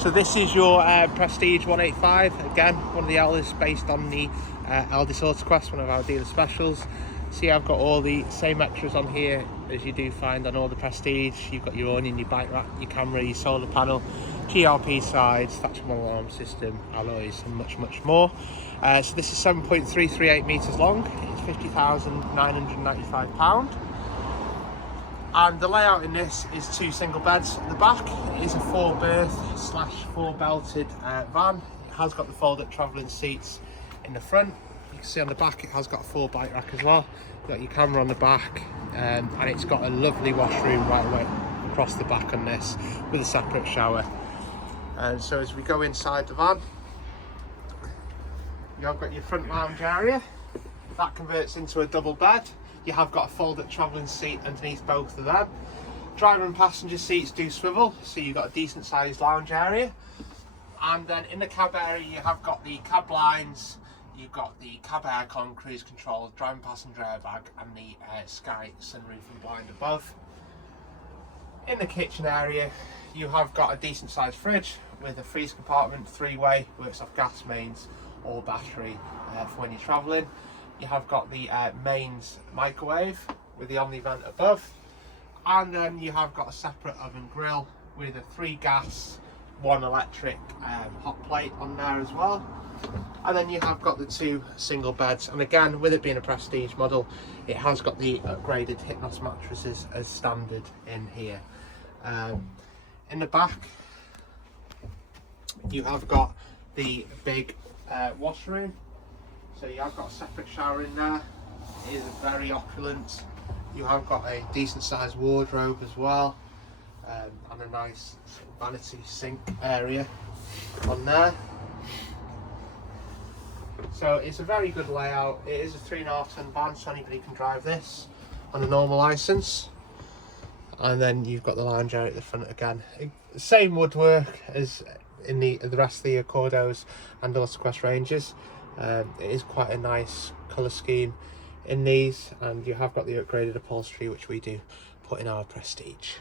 So this is your Prestige 185, again one of the Elddis based on the Elddis Autoquest, one of our dealer specials. See, I've got all the same extras on here as you do find on all the Prestige. You've got your awning, your bike rack, your camera, your solar panel, GRP sides, Thatcham alarm system, alloys and much more. So this is 7.338 metres long, it's £50,995. And the layout in this is 2 single beds at the back. It is a 4-berth / 4-belted van. It has got the fold-up travelling seats in the front. You can see on the back it has got a 4 bike rack as well. You've got your camera on the back, and it's got a lovely washroom right away across the back on this with a separate shower. And so as we go inside the van, you've got your front lounge area. That converts into a double bed. You have got a fold-up travelling seat underneath both of them. Driver and passenger seats do swivel, so you've got a decent sized lounge area. And then in the cab area you have got the cab blinds, you've got the cab aircon, cruise control, driver and passenger airbag, and the Sky sunroof and blind above. In the kitchen area you have got a decent sized fridge with a freeze compartment, 3-way, works off gas mains or battery for when you're travelling. You have got the mains microwave with the Omnivent above, and then you have got a separate oven grill with a 3 gas, 1 electric hot plate on there as well. And then you have got the 2 single beds, and again, with it being a Prestige model, it has got the upgraded Hypnos mattresses as standard in here. In the back you have got the big washroom. So you have got a separate shower in there. It is very opulent. You have got a decent sized wardrobe as well, and a nice vanity sink area on there. So it's a very good layout. It is a 3.5 ton van, so anybody can drive this on a normal licence. And then you've got the lounge area at the front again. Same woodwork as in the rest of the Accordos and Autoquest ranges. It is quite a nice colour scheme in these, and you have got the upgraded upholstery which we do put in our Prestige.